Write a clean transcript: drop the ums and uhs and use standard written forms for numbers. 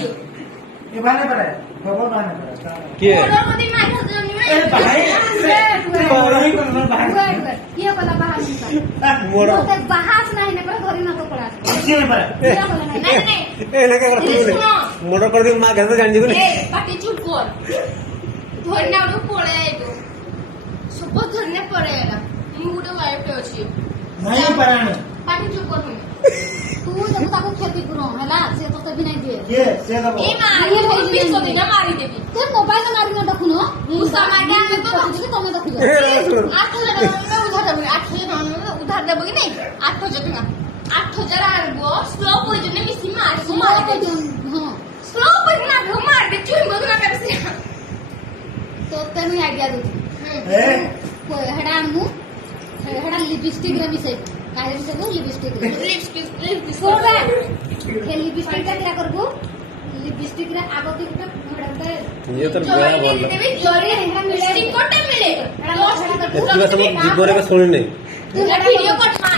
ये बाने पड़ा है खबर बाने पड़ा किए मोटर मध्ये माझ्या जमिनी ए भाई भाई को भाई ये कोला बाहर निकाल मोड़ ते बाहर नाही ना पर घरी नको पडा किसी में पड़ा ये कोला नाही नाही नाही ए लगे मोड़ कर दी मां घर से जान जी ए बाकी चुप कर धरण्यावर पळे आइबो सपोज धरण्या पळे आला मी गुटे वाईट अछि नहीं पड़ाने बाकी चुप कर मी तू जब ताको खेती पुरो हला से तो भी नहीं दिए ये से का ए मारी होई पिसो दिना मारी देबी ते मोबाइल मारी न देखुनो मुसा मारके आमे तो कि तमे देखु 8,000 उधार देबो 8,000 उधार देबो कि नहीं 8,000 टका 8,000 आरबो स्लो पोइजन ने मिसी मार को मार दे हां स्लो पोइजन ना भो मार दे चुई मगु ना करसे तो तेनु आइडिया दे ए कोई हडा मु हडा लिपस्टिक रे मिसे काहे मिसे को लिपस्टिक रे लिपस्टिक कोबा के लिपस्टिक का क्या करबो लिपस्टिक रे आगो के हडा ये तो बड़ा बोल जोरे लिपस्टिक कोटे मिले हडा जीवन में सुनी नहीं तू वीडियो कट